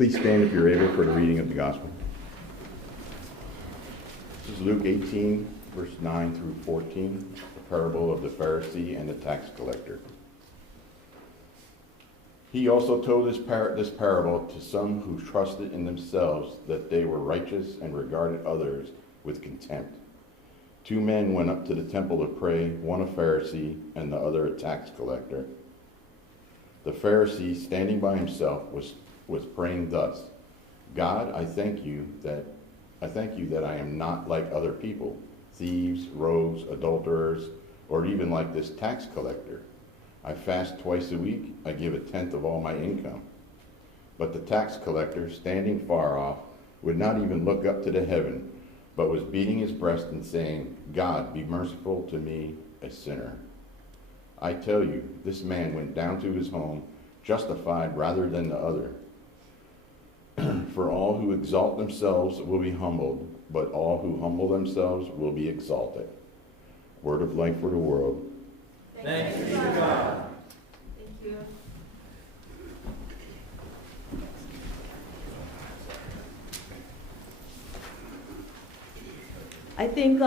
Please stand if you're able for the reading of the gospel. This is Luke 18, verse 9 through 14, the parable of the Pharisee and the tax collector. He also told this parable to some who trusted in themselves that they were righteous and regarded others with contempt. Two men went up to the temple to pray, one a Pharisee and the other a tax collector. The Pharisee, standing by himself, was praying thus: God, I thank you that I am not like other people, thieves, rogues, adulterers, or even like this tax collector. I fast twice a week. I give 1/10 of all my income. But the tax collector, standing far off, would not even look up to the heaven, but was beating his breast and saying, God, be merciful to me, a sinner. I tell you, this man went down to his home justified rather than the other. For all who exalt themselves will be humbled, but all who humble themselves will be exalted. Word of life for the world. Thanks be to God. Thank you. I think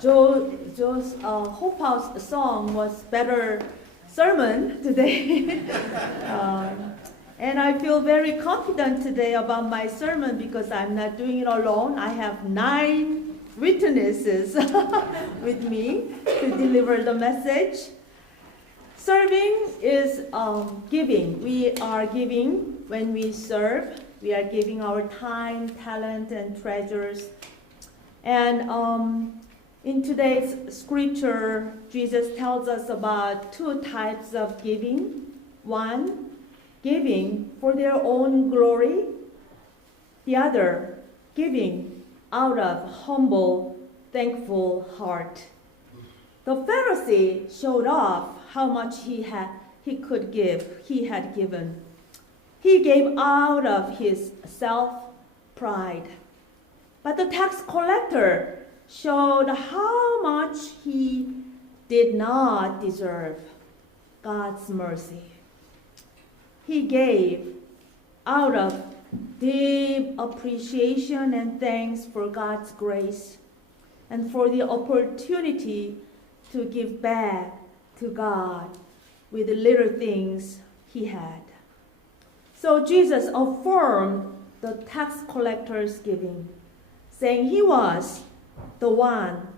Joe's H.O.P.E song was better sermon today. And I feel very confident today about my sermon because I'm not doing it alone. I have 9 witnesses with me to deliver the message. Serving is giving. We are giving when we serve. We are giving our time, talent, and treasures. And in today's scripture, Jesus tells us about 2 types of giving. One, giving for their own glory. The other, giving out of humble, thankful heart. The Pharisee showed off how much he could give, he had given. He gave out of his self-pride. But the tax collector showed how much he did not deserve God's mercy. He gave out of deep appreciation and thanks for God's grace and for the opportunity to give back to God with the little things he had. So Jesus affirmed the tax collector's giving, saying he was the one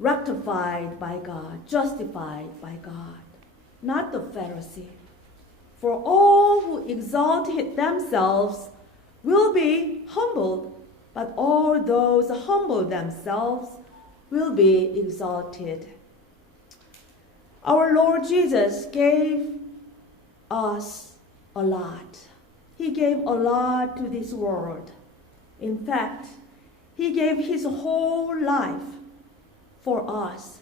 rectified by God, justified by God, not the Pharisee. For all who exalt themselves will be humbled, but all those who humble themselves will be exalted. Our Lord Jesus gave us a lot. He gave a lot to this world. In fact, he gave his whole life for us.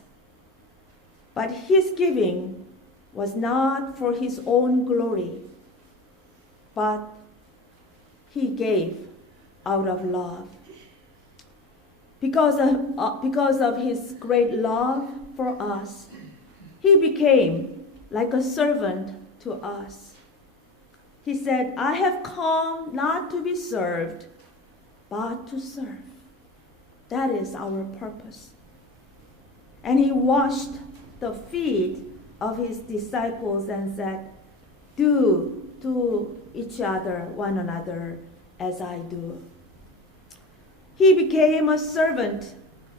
But his giving was not for his own glory, but he gave out of love. Because of his great love for us, he became like a servant to us. He said, I have come not to be served, but to serve. That is our purpose. And he washed the feet of his disciples and said, do to each other, one another, as I do. He became a servant,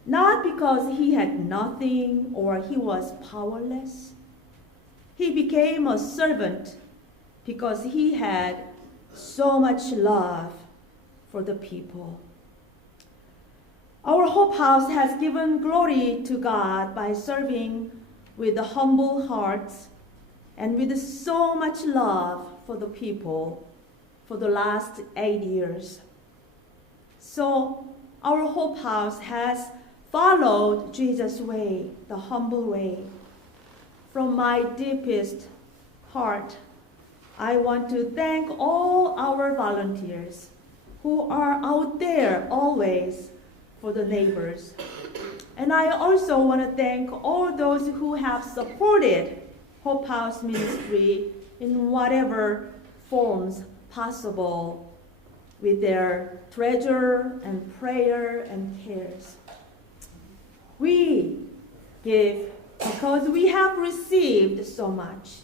not because he had nothing or he was powerless. He became a servant because he had so much love for the people. Our Hope House has given glory to God by serving with a humble hearts and with so much love for the people for the last 8 years. So our Hope House has followed Jesus' way, the humble way. From my deepest heart, I want to thank all our volunteers who are out there always for the neighbors. And I also want to thank all those who have supported Hope House Ministry in whatever forms possible with their treasure and prayer and cares. We give because we have received so much,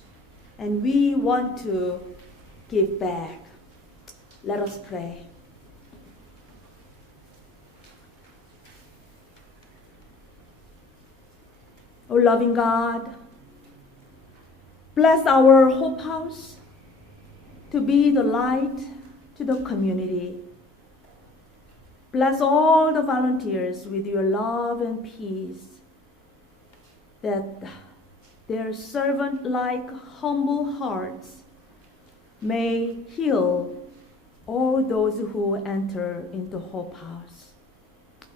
and we want to give back. Let us pray. O loving God, bless our Hope House to be the light to the community. Bless all the volunteers with your love and peace, that their servant-like humble hearts may heal all those who enter into Hope House.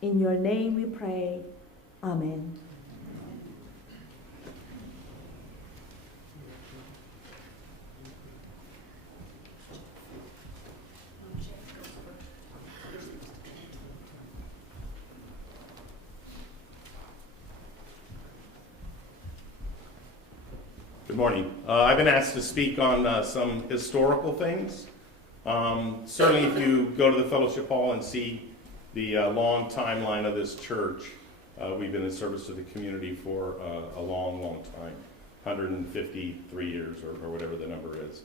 In your name we pray. Amen. Good morning. I've been asked to speak on some historical things. Certainly if you go to the fellowship hall and see the long timeline of this church, we've been in service to the community for a long, long time, 153 years or whatever the number is.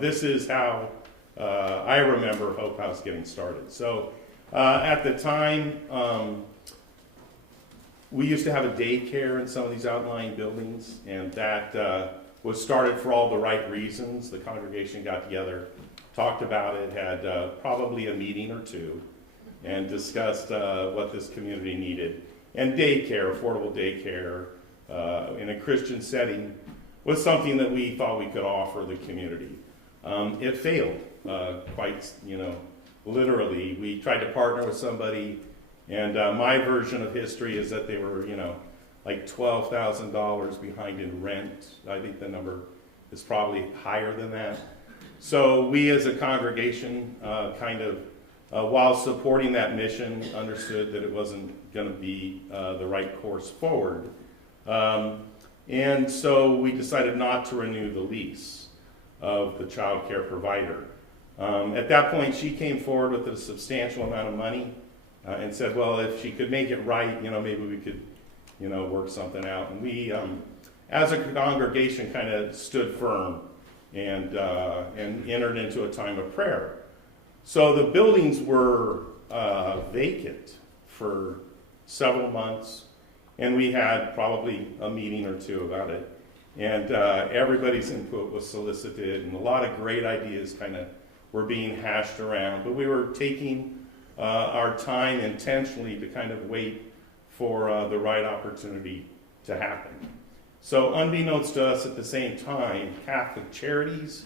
This is how I remember Hope House getting started. So at the time, we used to have a daycare in some of these outlying buildings, and that was started for all the right reasons. The congregation got together, talked about it, had probably a meeting or two, and discussed what this community needed. And daycare, affordable daycare, in a Christian setting, was something that we thought we could offer the community. It failed, quite, literally. We tried to partner with somebody, and my version of history is that they were, like $12,000 behind in rent. I think the number is probably higher than that. So we as a congregation while supporting that mission, understood that it wasn't going to be the right course forward. And so we decided not to renew the lease of the child care provider. At that point, she came forward with a substantial amount of money and said, well, if she could make it right, maybe we could, work something out. And we, as a congregation, kind of stood firm and entered into a time of prayer. So the buildings were vacant for several months, and we had probably a meeting or two about it. And everybody's input was solicited, and a lot of great ideas kind of were being hashed around. But we were taking our time intentionally to kind of wait for the right opportunity to happen. So unbeknownst to us at the same time, Catholic Charities,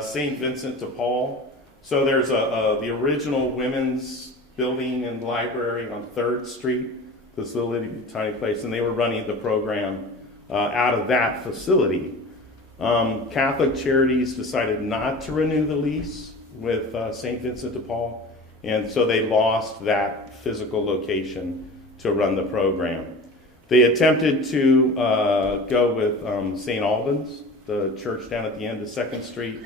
St. Vincent de Paul. So there's the original women's building and library on 3rd Street, this little tiny place, and they were running the program out of that facility. Catholic Charities decided not to renew the lease with St. Vincent de Paul, and so they lost that physical location to run the program. They attempted to go with St. Albans, the church down at the end of 2nd Street,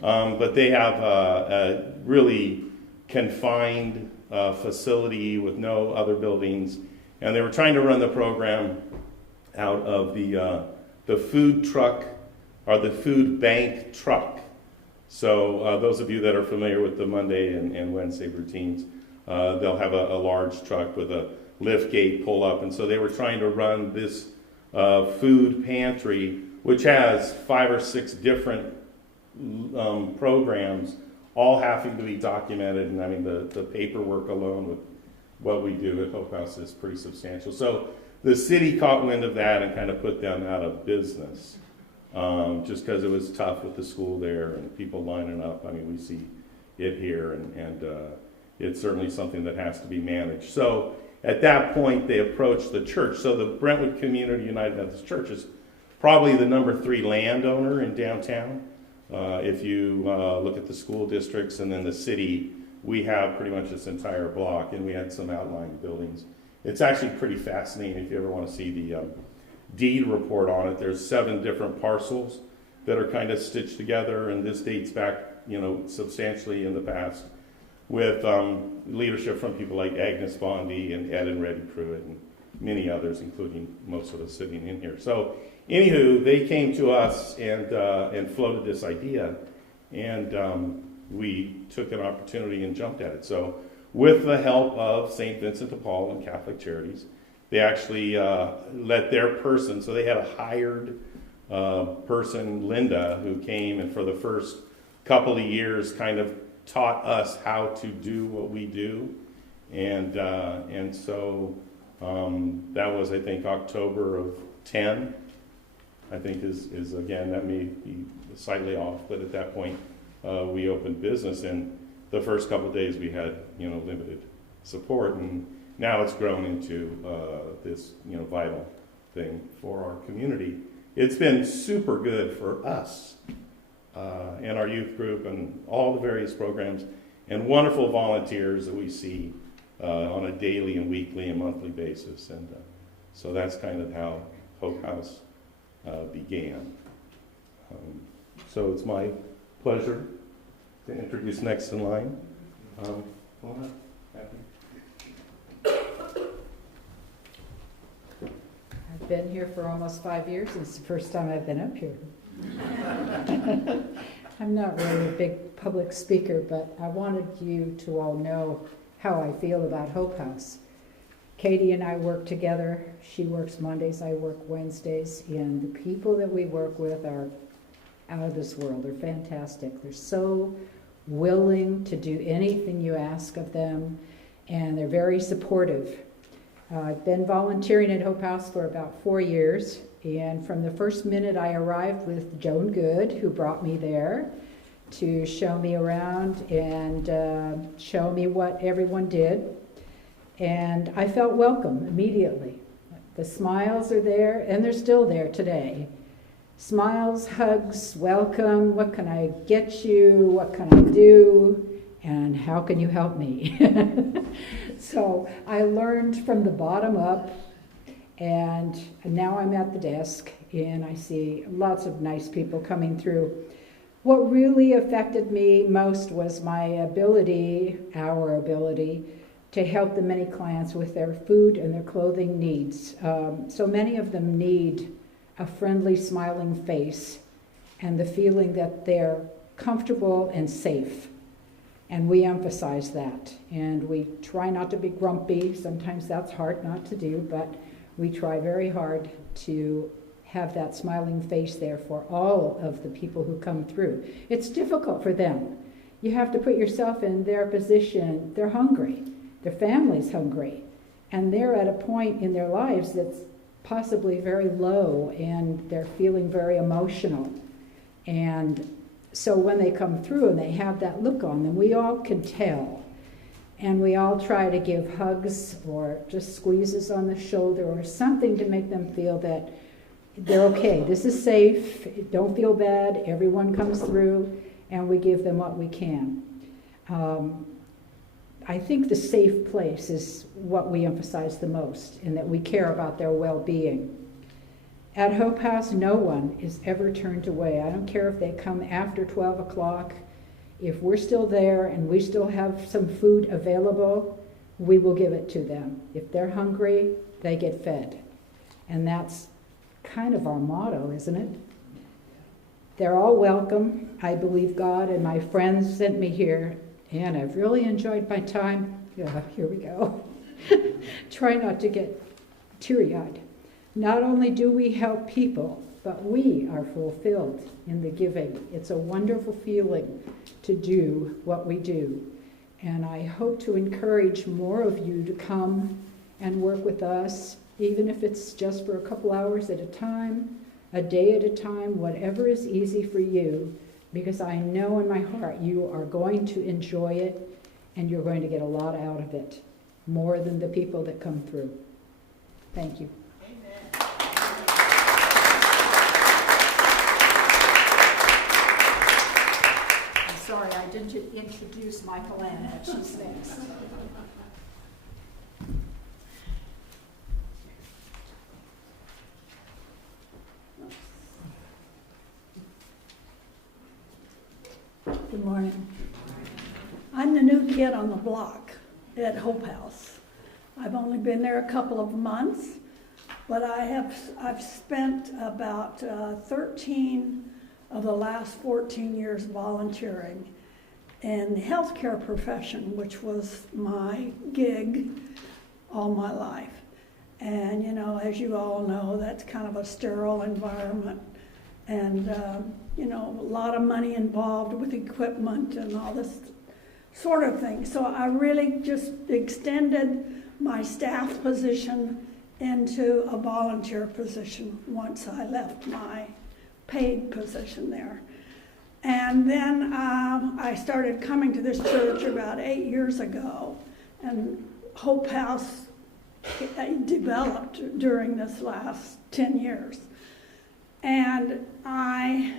but they have a really confined facility with no other buildings, and they were trying to run the program out of the food truck, or the food bank truck. So those of you that are familiar with the Monday and Wednesday routines, they'll have a large truck with a lift gate pull up, and so they were trying to run this food pantry, which has 5 or 6 different programs, all having to be documented, and I mean the paperwork alone with what we do at Hope House is pretty substantial. So the city caught wind of that and kind of put them out of business, just because it was tough with the school there and people lining up. I mean, we see it here, and it's certainly something that has to be managed. So at that point, they approached the church. So the Brentwood Community United Methodist Church is probably the number 3 landowner in downtown. If you look at the school districts and then the city, we have pretty much this entire block, and we had some outlying buildings. It's actually pretty fascinating if you ever want to see the deed report on it. There's 7 different parcels that are kind of stitched together, and this dates back, substantially in the past, with leadership from people like Agnes Bondi and Ed and Reddy Pruitt and many others, including most of us sitting in here. So, anywho, they came to us and floated this idea, and we took an opportunity and jumped at it. So, with the help of St. Vincent de Paul and Catholic Charities, they actually let their person, so they had a hired person, Linda, who came and for the first couple of years kind of taught us how to do what we do. And so that was, I think, October of 10, I think is again, that may be slightly off, but at that point we opened business, and the first couple of days we had, limited support, and now it's grown into this, vital thing for our community. It's been super good for us and our youth group and all the various programs and wonderful volunteers that we see on a daily and weekly and monthly basis. And so that's kind of how Hope House began. So it's my pleasure to introduce next in line. I've been here for almost 5 years. It's the first time I've been up here. I'm not really a big public speaker, but I wanted you to all know how I feel about Hope House. Katie and I work together. She works Mondays, I work Wednesdays, and the people that we work with are out of this world. They're fantastic. They're so willing to do anything you ask of them, and they're very supportive. I've been volunteering at Hope House for about 4 years, and from the first minute I arrived with Joan Good, who brought me there to show me around and show me what everyone did, and I felt welcome immediately. The smiles are there, and they're still there today. Smiles, hugs, welcome, what can I get you, what can I do, and how can you help me? So I learned from the bottom up, and now I'm at the desk, and I see lots of nice people coming through. What really affected me most was my ability, our ability, to help the many clients with their food and their clothing needs. So many of them need a friendly, smiling face and the feeling that they're comfortable and safe. And we emphasize that. And we try not to be grumpy. Sometimes that's hard not to do, but we try very hard to have that smiling face there for all of the people who come through. It's difficult for them. You have to put yourself in their position. They're hungry. Their family's hungry. And they're at a point in their lives that's possibly very low, and they're feeling very emotional. And so when they come through and they have that look on them, we all can tell. And we all try to give hugs or just squeezes on the shoulder or something to make them feel that they're okay. This is safe. Don't feel bad. Everyone comes through, and we give them what we can. I think the safe place is what we emphasize the most, in that we care about their well-being. At Hope House, no one is ever turned away. I don't care if they come after 12 o'clock. If we're still there and we still have some food available, we will give it to them. If they're hungry, they get fed. And that's kind of our motto, isn't it? They're all welcome. I believe God and my friends sent me here, and I've really enjoyed my time. Yeah, here we go. Try not to get teary-eyed. Not only do we help people, but we are fulfilled in the giving. It's a wonderful feeling to do what we do. And I hope to encourage more of you to come and work with us, even if it's just for a couple hours at a time, a day at a time, whatever is easy for you, because I know in my heart you are going to enjoy it and you're going to get a lot out of it, more than the people that come through. Thank you. Sorry, I didn't introduce Michael Ann, but she's next. Good morning. I'm the new kid on the block at Hope House. I've only been there a couple of months, but I've spent about 13 of the last 14 years volunteering in the healthcare profession, which was my gig all my life. And you know, as you all know, that's kind of a sterile environment, and you know, a lot of money involved with equipment and all this sort of thing. So I really just extended my staff position into a volunteer position once I left my paid position there. And then I started coming to this church about 8 years ago, and Hope House developed during this last 10 years. And I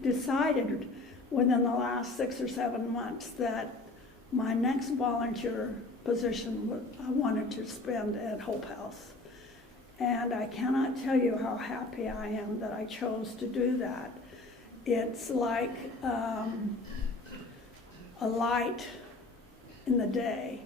decided within the last 6 or 7 months that my next volunteer position I wanted to spend at Hope House. And I cannot tell you how happy I am that I chose to do that. It's like a light in the day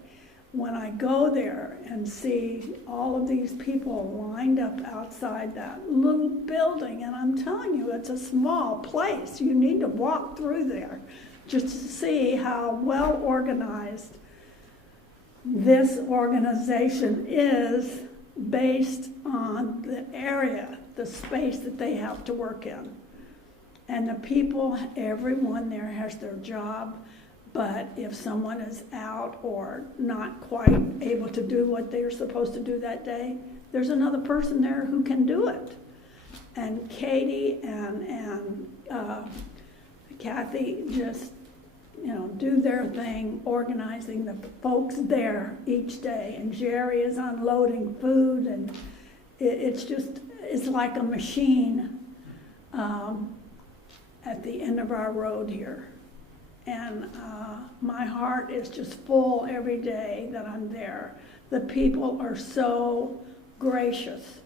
when I go there and see all of these people lined up outside that little building. And I'm telling you, it's a small place. You need to walk through there just to see how well organized this organization is based on the area, the space that they have to work in. And the people, everyone there has their job, but if someone is out or not quite able to do what they're supposed to do that day, there's another person there who can do it. And Katie and Kathy just, you know, do their thing, organizing the folks there each day. And Jerry is unloading food, and it's like a machine at the end of our road here. And my heart is just full every day that I'm there. The people are so gracious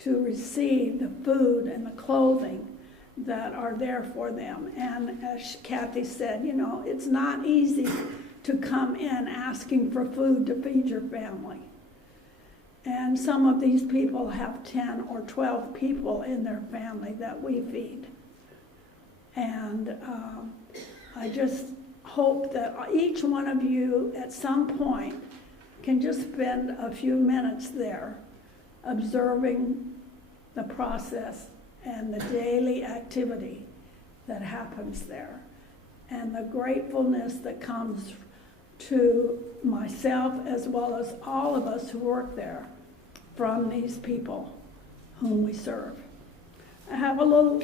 to receive the food and the clothing that are there for them. And as Kathy said, you know, it's not easy to come in asking for food to feed your family. And some of these people have 10 or 12 people in their family that we feed. And I just hope that each one of you at some point can just spend a few minutes there observing the process and the daily activity that happens there, and the gratefulness that comes to myself as well as all of us who work there from these people whom we serve. I have a little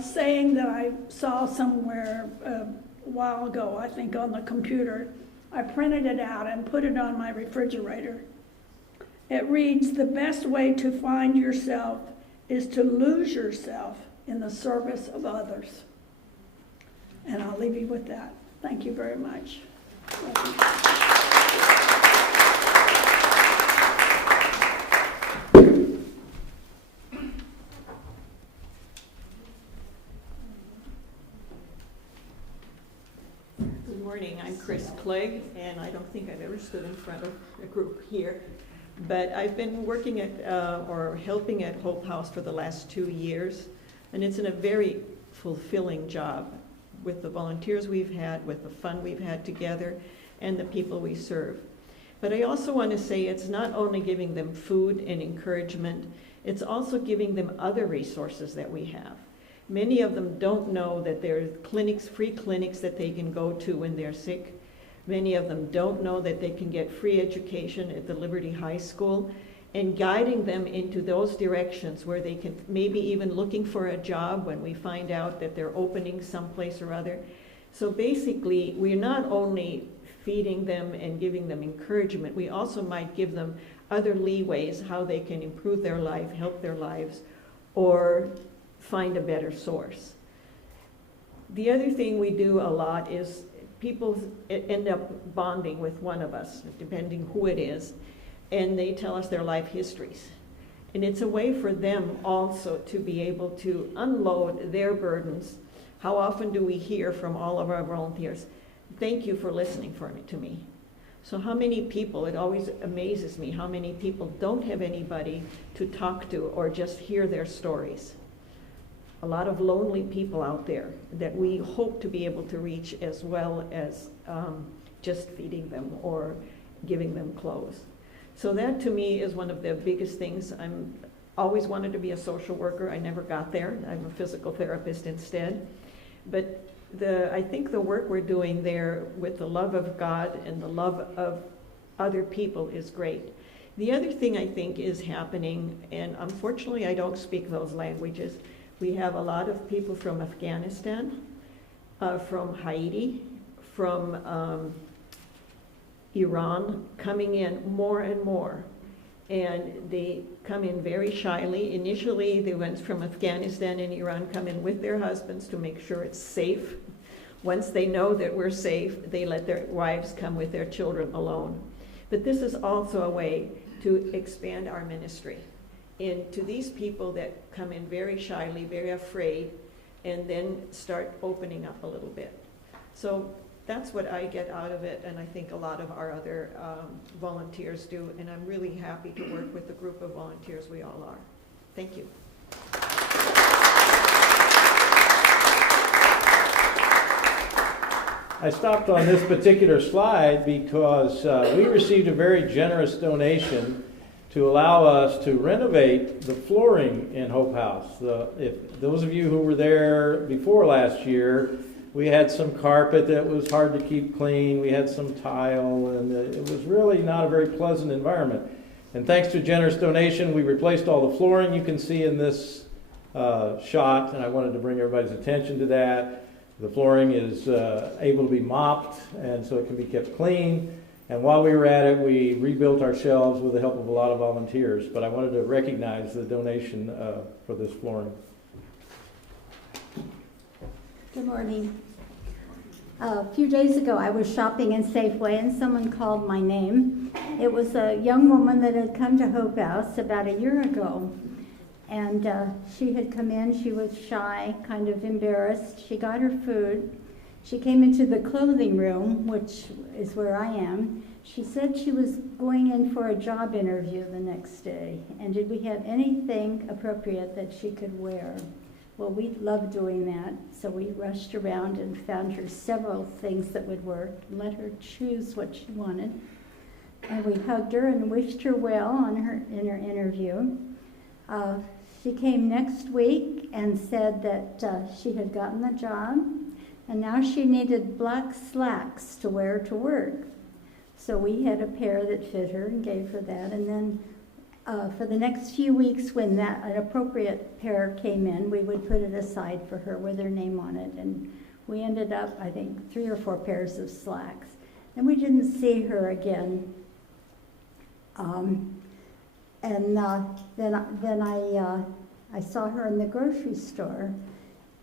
saying that I saw somewhere a while ago, I think on the computer. I printed it out and put it on my refrigerator. It reads, "The best way to find yourself is to lose yourself in the service of others." And I'll leave you with that. Thank you very much. Good morning, I'm Chris Clegg, and I don't think I've ever stood in front of a group here. But I've been working at, or helping at Hope House for the last 2 years, and it's in a very fulfilling job with the volunteers we've had, with the fun we've had together, and the people we serve. But I also want to say it's not only giving them food and encouragement, it's also giving them other resources that we have. Many of them don't know that there are clinics, free clinics that they can go to when they're sick. Many of them don't know that they can get free education at the Liberty High School, and guiding them into those directions where they can, maybe even looking for a job when we find out that they're opening someplace or other. So basically, we're not only feeding them and giving them encouragement, we also might give them other leeways how they can improve their life, help their lives, or find a better source. The other thing we do a lot is people end up bonding with one of us, depending who it is, and they tell us their life histories. And it's a way for them also to be able to unload their burdens How often do we hear from all of our volunteers, thank you for listening to me? So how many people, it always amazes me how many people don't have anybody to talk to or just hear their stories. A lot of lonely people out there that we hope to be able to reach, as well as just feeding them or giving them clothes. So that to me is one of the biggest things. I'm always wanted to be a social worker. I never got there. I'm a physical therapist instead. But I think the work we're doing there with the love of God and the love of other people is great. The other thing I think is happening, and unfortunately I don't speak those languages, we have a lot of people from Afghanistan, from Haiti, from Iran coming in more and more. And they come in very shyly. Initially, the ones from Afghanistan and Iran come in with their husbands to make sure it's safe. Once they know that we're safe, they let their wives come with their children alone. But this is also a way to expand our ministry into these people that come in very shyly, very afraid, and then start opening up a little bit. So that's what I get out of it, and I think a lot of our other volunteers do, and I'm really happy to work with the group of volunteers we all are. Thank you. I stopped on this particular slide because we received a very generous donation to allow us to renovate the flooring in Hope House. If those of you who were there before last year, we had some carpet that was hard to keep clean. We had some tile, and it was really not a very pleasant environment. And thanks to a generous donation, we replaced all the flooring you can see in this shot, and I wanted to bring everybody's attention to that. The flooring is able to be mopped, and so it can be kept clean. And while we were at it, we rebuilt our shelves with the help of a lot of volunteers. But I wanted to recognize the donation for this flooring. Good morning. A few days ago, I was shopping in Safeway, and someone called my name. It was a young woman that had come to Hope House about a year ago. And she had come in, she was shy, kind of embarrassed. She got her food. She came into the clothing room, which is where I am. She said she was going in for a job interview the next day. And did we have anything appropriate that she could wear? Well, we love doing that. So we rushed around and found her several things that would work and let her choose what she wanted. And we hugged her and wished her well in her interview. She came next week and said that she had gotten the job, and now she needed black slacks to wear to work. So we had a pair that fit her and gave her that. And then for the next few weeks, when an appropriate pair came in, we would put it aside for her with her name on it. And we ended up, I think, 3 or 4 pairs of slacks. And we didn't see her again. Then I saw her in the grocery store,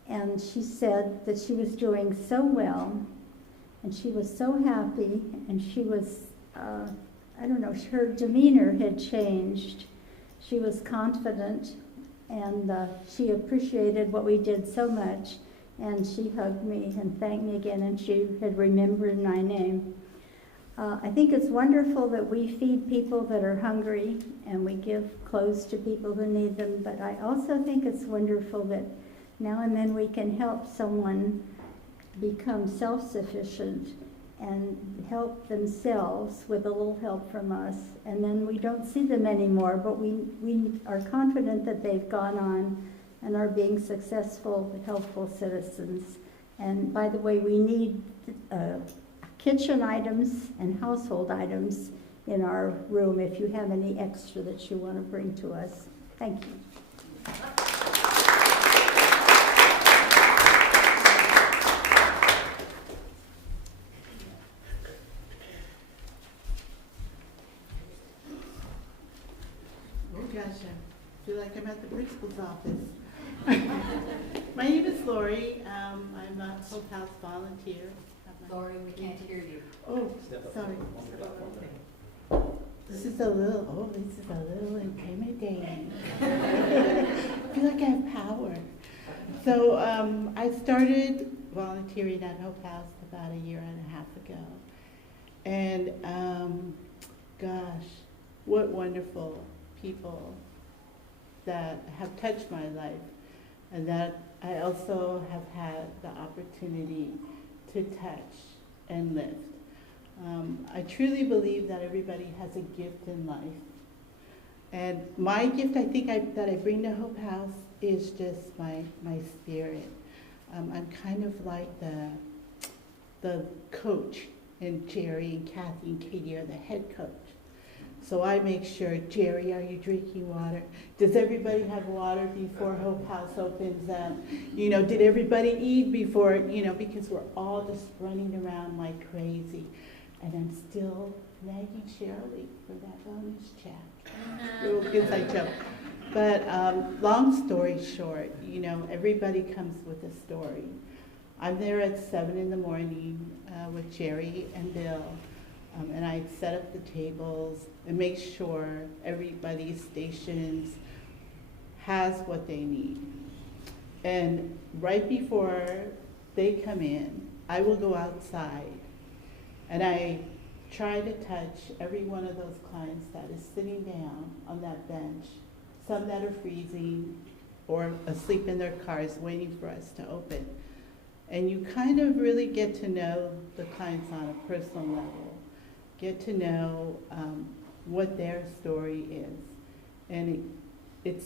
and she said that she was doing so well, and she was so happy, and she was, I don't know, her demeanor had changed. She was confident, and she appreciated what we did so much, and she hugged me and thanked me again, and she had remembered my name. I think it's wonderful that we feed people that are hungry and we give clothes to people who need them, but I also think it's wonderful that now and then we can help someone become self-sufficient and help themselves with a little help from us, and then we don't see them anymore, but we are confident that they've gone on and are being successful, helpful citizens. And by the way, we need kitchen items and household items in our room if you have any extra that you want to bring to us. Thank you. Oh gosh, I feel like I'm at the principal's office. My name is Lori. I'm a Hope House volunteer. Lori, we can't hear you. Oh, sorry. This is a little intimidating. I feel like I have power. So I started volunteering at Hope House about a year and a half ago. And gosh, what wonderful people that have touched my life, and that I also have had the opportunity to touch and lift. I truly believe that everybody has a gift in life. And my gift, I think, that I bring to Hope House is just my spirit. I'm kind of like the coach, and Jerry and Kathy and Katie are the head coach. So I make sure, Jerry, are you drinking water? Does everybody have water before Hope House opens up? You know, did everybody eat before, you know, because we're all just running around like crazy. And I'm still nagging Shirley for that bonus check. Little inside joke. But long story short, you know, everybody comes with a story. I'm there at 7 in the morning with Jerry and Bill. And I set up the tables and make sure everybody's stations has what they need. And right before they come in, I will go outside and I try to touch every one of those clients that is sitting down on that bench, some that are freezing or asleep in their cars waiting for us to open. And you kind of really get to know the clients on a personal level. Get to know what their story is. And it's,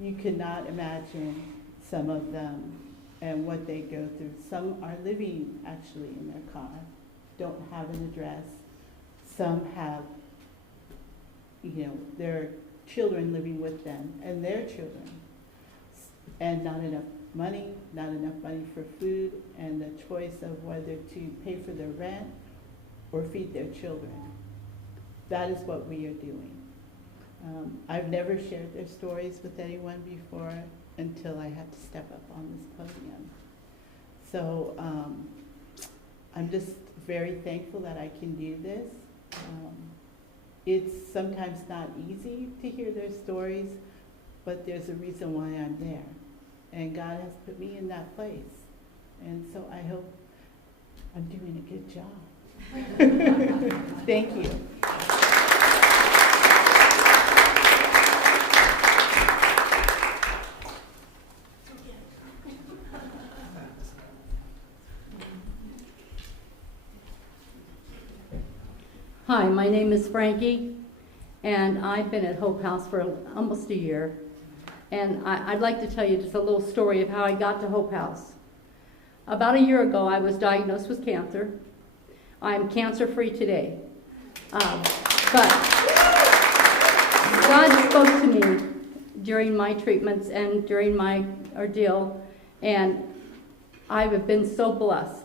you cannot imagine some of them and what they go through. Some are living actually in their car, don't have an address. Some have, you know, their children living with them and their children. And not enough money for food, and the choice of whether to pay for their rent or feed their children. That is what we are doing. I've never shared their stories with anyone before until I had to step up on this podium. So I'm just very thankful that I can do this. It's sometimes not easy to hear their stories, but there's a reason why I'm there. And God has put me in that place. And so I hope I'm doing a good job. Thank you. Hi, my name is Frankie, and I've been at Hope House for almost a year. And I'd like to tell you just a little story of how I got to Hope House. About a year ago, I was diagnosed with cancer. I'm cancer-free today. But God spoke to me during my treatments and during my ordeal, and I have been so blessed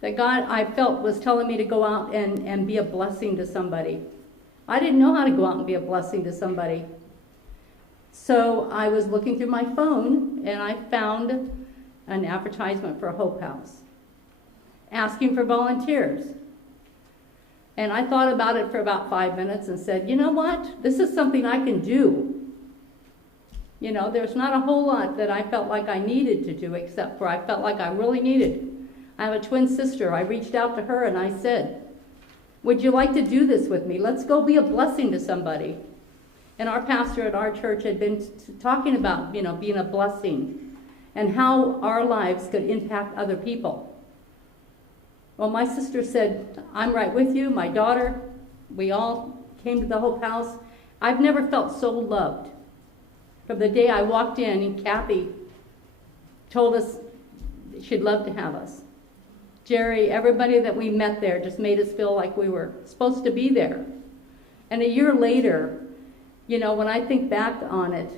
that God, I felt, was telling me to go out and be a blessing to somebody. I didn't know how to go out and be a blessing to somebody. So I was looking through my phone, and I found an advertisement for Hope House, asking for volunteers. And I thought about it for about 5 minutes and said, you know what? This is something I can do. You know, there's not a whole lot that I felt like I needed to do, except for I felt like I really needed. I have a twin sister. I reached out to her and I said, would you like to do this with me? Let's go be a blessing to somebody. And our pastor at our church had been talking about, you know, being a blessing and how our lives could impact other people. Well, my sister said, I'm right with you. My daughter, we all came to the Hope House. I've never felt so loved. From the day I walked in and Kathy told us she'd love to have us. Jerry, everybody that we met there just made us feel like we were supposed to be there. And a year later, you know, when I think back on it,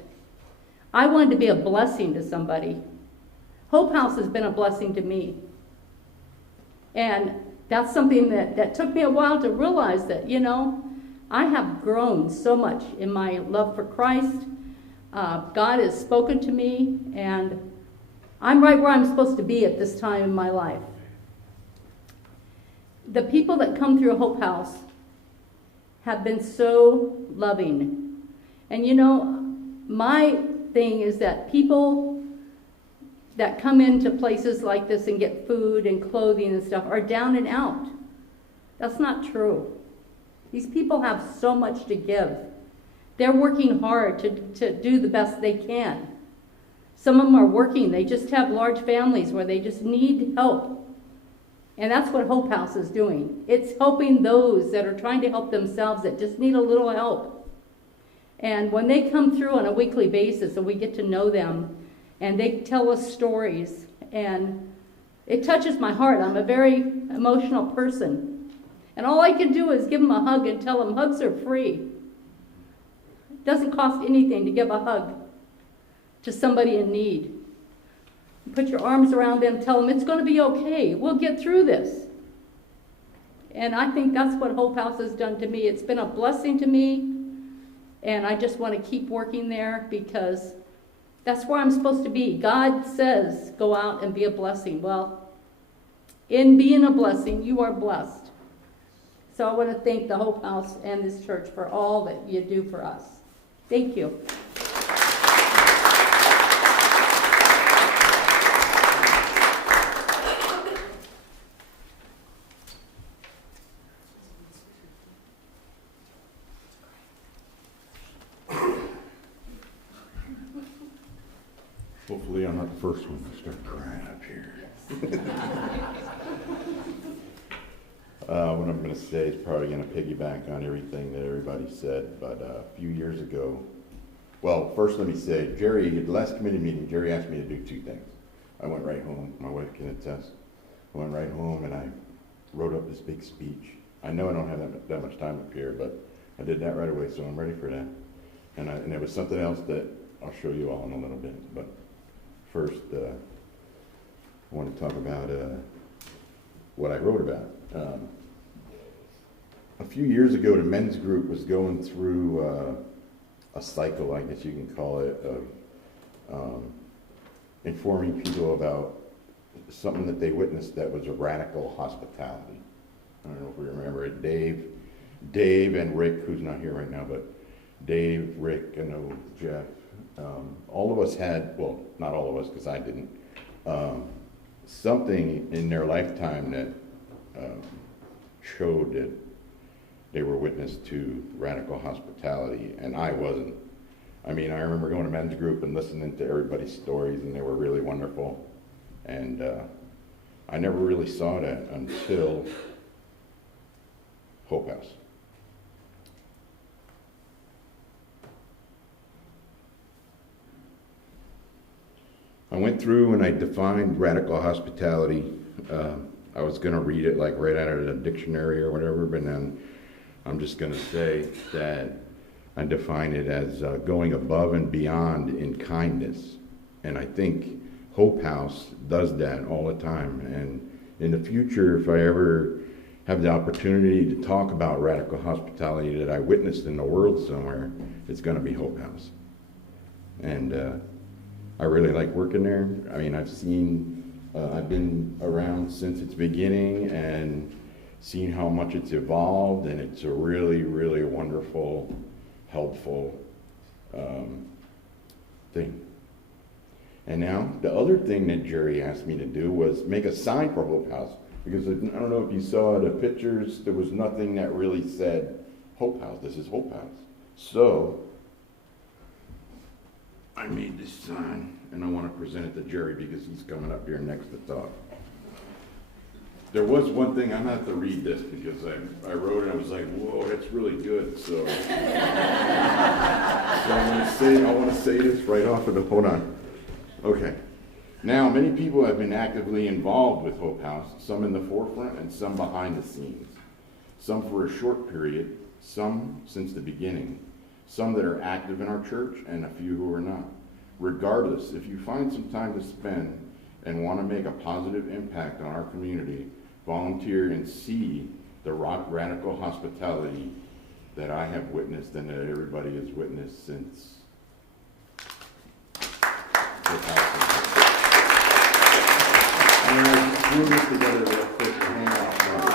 I wanted to be a blessing to somebody. Hope House has been a blessing to me. And that's something that took me a while to realize that, you know, I have grown so much in my love for Christ. God has spoken to me, and I'm right where I'm supposed to be at this time in my life. The people that come through Hope House have been so loving. And you know, my thing is that people that come into places like this and get food and clothing and stuff are down and out. That's not true. These people have so much to give. They're working hard to do the best they can. Some of them are working. They just have large families where they just need help. And that's what Hope House is doing. It's helping those that are trying to help themselves that just need a little help. And when they come through on a weekly basis and we get to know them and they tell us stories, and it touches my heart. I'm a very emotional person. And all I can do is give them a hug and tell them hugs are free. It doesn't cost anything to give a hug to somebody in need. Put your arms around them, tell them it's going to be okay. We'll get through this. And I think that's what Hope House has done to me. It's been a blessing to me, and I just want to keep working there because that's where I'm supposed to be. God says, go out and be a blessing. Well, in being a blessing, you are blessed. So I want to thank the Hope House and this church for all that you do for us. Thank you. Hopefully I'm not the first one to start crying up here. What I'm going to say is probably going to piggyback on everything that everybody said, but a few years ago, well, first let me say, Jerry, at the last committee meeting, Jerry asked me to do two things. I went right home, my wife can attest. I went right home and I wrote up this big speech. I know I don't have that much time up here, but I did that right away, so I'm ready for that. And there was something else that I'll show you all in a little bit, but first, I want to talk about what I wrote about. A few years ago, the men's group was going through a cycle, I guess you can call it, of informing people about something that they witnessed that was a radical hospitality. I don't know if we remember it. Dave and Rick, who's not here right now, but Dave, Rick, I know Jeff, all of us had, well, not all of us because I didn't, something in their lifetime that showed that they were witness to radical hospitality, and I wasn't. I mean, I remember going to men's group and listening to everybody's stories, and they were really wonderful. And I never really saw that until Hope House. I went through and I defined radical hospitality. I was going to read it like right out of the dictionary or whatever, but then I'm just going to say that I define it as going above and beyond in kindness. And I think Hope House does that all the time. And in the future, if I ever have the opportunity to talk about radical hospitality that I witnessed in the world somewhere, it's going to be Hope House. And I really like working there. I mean, I've been around since its beginning and seen how much it's evolved, and it's a really, really wonderful, helpful thing. And now, the other thing that Jerry asked me to do was make a sign for Hope House, because I don't know if you saw the pictures, there was nothing that really said Hope House, this is Hope House. So, I made this sign, and I want to present it to Jerry because he's coming up here next to talk. There was one thing, I'm going to have to read this because I wrote it and I was like, whoa, that's really good. So, I want to say this right off of the, hold on. Okay. Now, many people have been actively involved with Hope House, some in the forefront and some behind the scenes. Some for a short period, some since the beginning. Some that are active in our church, and a few who are not. Regardless, if you find some time to spend and want to make a positive impact on our community, volunteer and see the radical hospitality that I have witnessed and that everybody has witnessed since. I'm going to glue this together real quick and hang out now.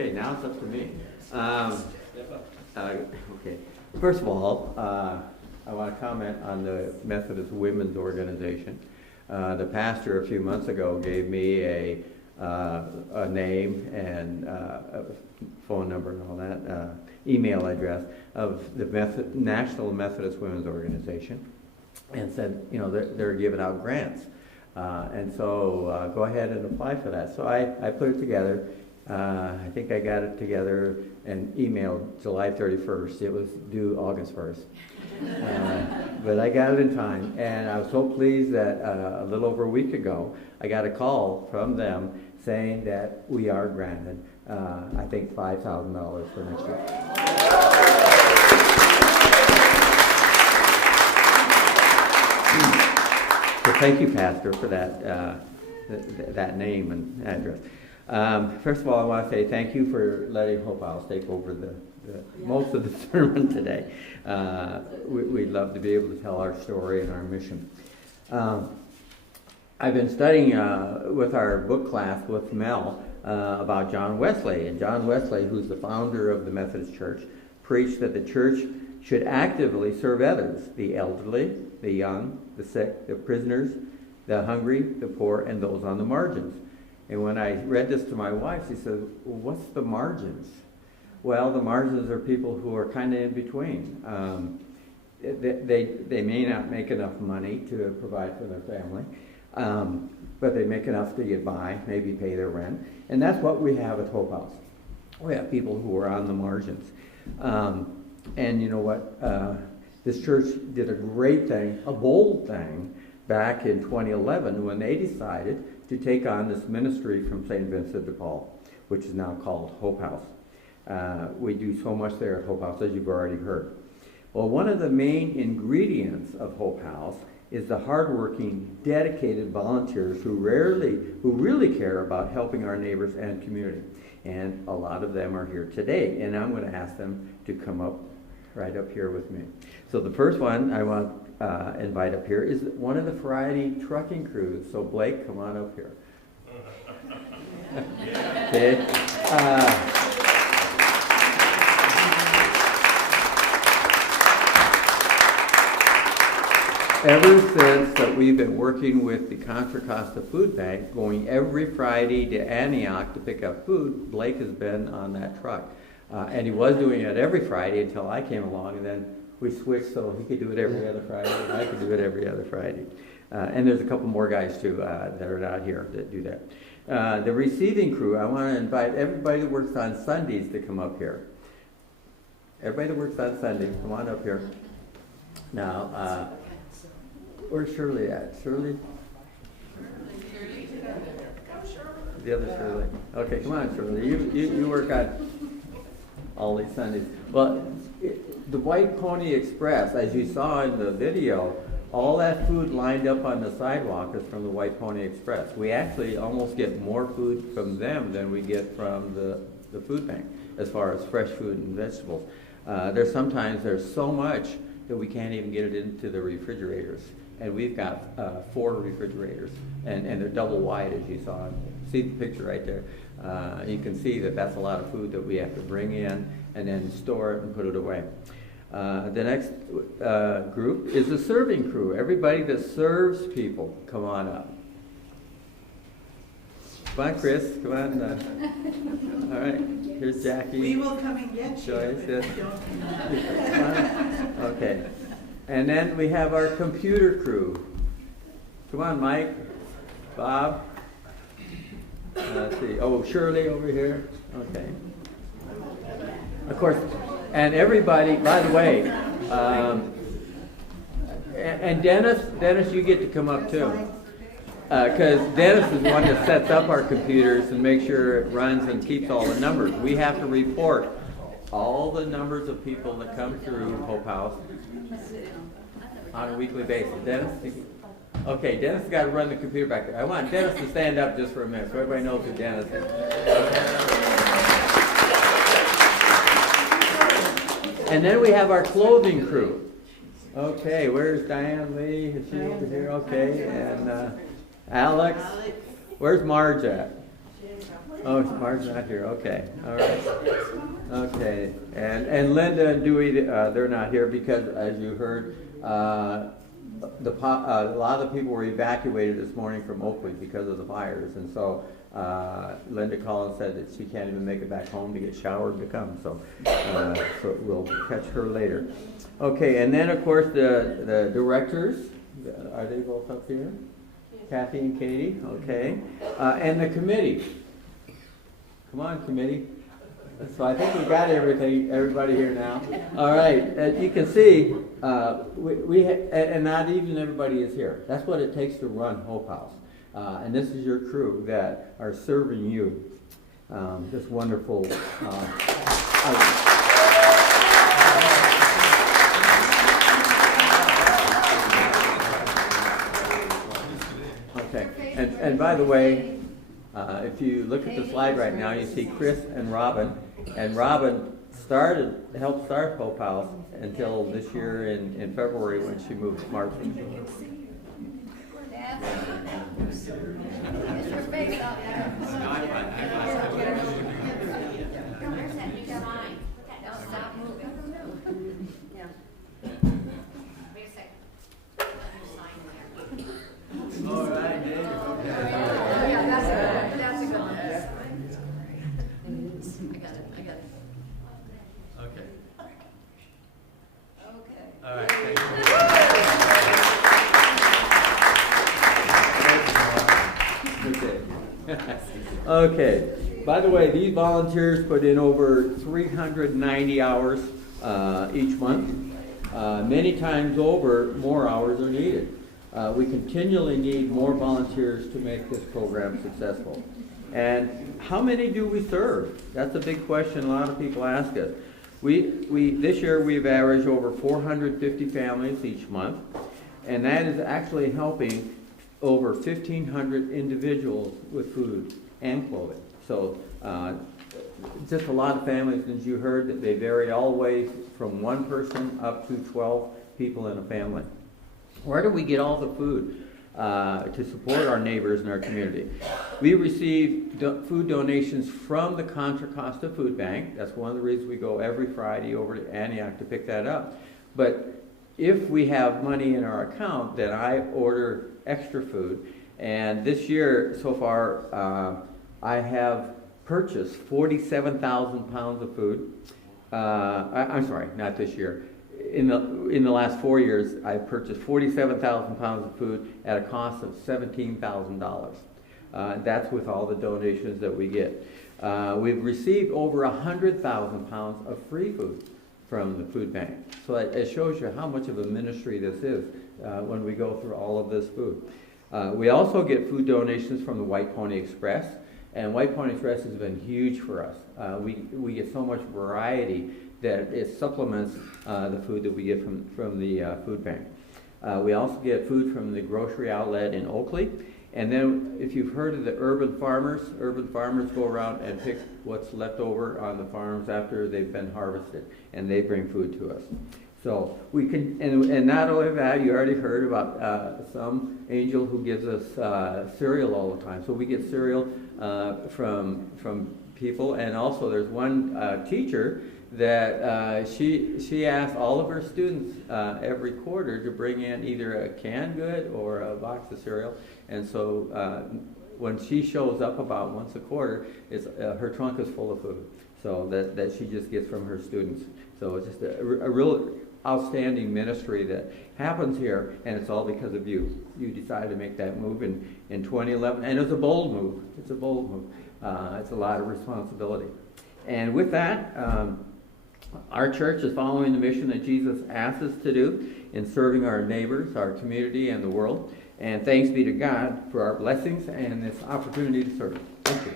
Okay, now it's up to me. Okay. First of all, I want to comment on the Methodist Women's Organization. The pastor a few months ago gave me a name and a phone number and all that, email address of the National Methodist Women's Organization, and said, you know, they're giving out grants. And so go ahead and apply for that. So I put it together. I think I got it together and emailed July 31st. It was due August 1st. But I got it in time, and I was so pleased that a little over a week ago, I got a call from them saying that we are granted, I think, $5,000 for next year. So thank you, Pastor, for that name and address. First of all, I want to say thank you for letting Hope House take over most of the sermon today. We'd love to be able to tell our story and our mission. I've been studying with our book class with Mel about John Wesley. And John Wesley, who's the founder of the Methodist Church, preached that the church should actively serve others, the elderly, the young, the sick, the prisoners, the hungry, the poor, and those on the margins. And when I read this to my wife, she said, well, what's the margins? Well, the margins are people who are kind of in between. They may not make enough money to provide for their family, but they make enough to get by, maybe pay their rent. And that's what we have at Hope House. We have people who are on the margins. And you know what? This church did a great thing, a bold thing, back in 2011 when they decided to take on this ministry from St. Vincent de Paul, which is now called Hope House. We do so much there at Hope House, as you've already heard. Well, one of the main ingredients of Hope House is the hardworking, dedicated volunteers who really care about helping our neighbors and community. And a lot of them are here today, and I'm going to ask them to come up right up here with me. So the first one I want to invite up here is one of the Friday trucking crews. So Blake, come on up here. Okay. Ever since that we've been working with the Contra Costa Food Bank, going every Friday to Antioch to pick up food, Blake has been on that truck. And he was doing it every Friday until I came along, and then we switched so he could do it every other Friday, and I could do it every other Friday. And there's a couple more guys, too, that are not here that do that. The receiving crew, I want to invite everybody that works on Sundays to come up here. Everybody that works on Sundays, come on up here. Now, where's Shirley at? Shirley? The other Shirley. Okay, come on, Shirley. You work on all these Sundays. Well, the White Pony Express, as you saw in the video, all that food lined up on the sidewalk is from the White Pony Express. We actually almost get more food from them than we get from the food bank, as far as fresh food and vegetables. There's so much that we can't even get it into the refrigerators. And we've got 4 refrigerators, and they're double wide, as you saw. See the picture right there. You can see that that's a lot of food that we have to bring in and then store it and put it away. The next group is the serving crew. Everybody that serves people, come on up. Come on, Chris. Come on. All right. Here's Jackie. We will come and get you. Joyce. Okay. And then we have our computer crew. Come on, Mike, Bob. Let's see. Oh, Shirley over here. Okay. Of course, and everybody, by the way, and Dennis, you get to come up too. Because Dennis is the one that sets up our computers and makes sure it runs and keeps all the numbers. We have to report all the numbers of people that come through Hope House on a weekly basis. Dennis? Okay, Dennis has got to run the computer back there. I want Dennis to stand up just for a minute so everybody knows who Dennis is. And then we have our clothing crew. Okay, where's Diane Lee? Is she over here? Okay, and Alex. Where's Marge at? Oh, Mark's not here, okay, all right. Okay, and Linda and Dewey, they're not here because, as you heard, a lot of the people were evacuated this morning from Oakley because of the fires, and so Linda called and said that she can't even make it back home to get showered to come, so we'll catch her later. Okay, and then of course the directors, are they both up here? Kathy and Katie, okay, and the committee. Come on, committee. So I think we got everybody here now. All right, as you can see, and not even everybody is here. That's what it takes to run Hope House. And this is your crew that are serving you. This wonderful. Okay, and by the way, if you look at the slide right now, you see Chris and Robin. And Robin helped start Hope House until this year in February when she moved to Martin. Get your face out there. Where's that new sign? Don't stop moving. Yeah. Wait a second. New sign there. All right, Dave. Yeah, that's a good one. I got it. Okay. Okay. All right. Thank you. Okay. By the way, these volunteers put in over 390 hours each month. Many times over, more hours are needed. We continually need more volunteers to make this program successful. And how many do we serve? That's a big question a lot of people ask us. This year we've averaged over 450 families each month, and that is actually helping over 1,500 individuals with food and clothing. So just a lot of families, as you heard, that they vary all the way from one person up to 12 people in a family. Where do we get all the food to support our neighbors in our community? We receive food donations from the Contra Costa Food Bank. That's one of the reasons we go every Friday over to Antioch to pick that up. But if we have money in our account, then I order extra food. And this year, so far, I have purchased 47,000 pounds of food. I'm sorry, not this year. In the last 4 years, I've purchased 47,000 pounds of food at a cost of $17,000. That's with all the donations that we get. We've received over 100,000 pounds of free food from the food bank. So it shows you how much of a ministry this is when we go through all of this food. We also get food donations from the White Pony Express, and White Pony Express has been huge for us. We get so much variety that it supplements the food that we get from the food bank. We also get food from the grocery outlet in Oakley. And then if you've heard of the urban farmers go around and pick what's left over on the farms after they've been harvested, and they bring food to us. So we can, and not only that, you already heard about some angel who gives us cereal all the time. So we get cereal from people, and also there's one teacher that she asks all of her students every quarter to bring in either a canned good or a box of cereal. And so when she shows up about once a quarter, her trunk is full of food. So that she just gets from her students. So it's just a real outstanding ministry that happens here, and it's all because of you. You decided to make that move in 2011, and it's a bold move. It's a bold move. It's a lot of responsibility. And with that, our church is following the mission that Jesus asked us to do in serving our neighbors, our community, and the world. And thanks be to God for our blessings and this opportunity to serve. Thank you.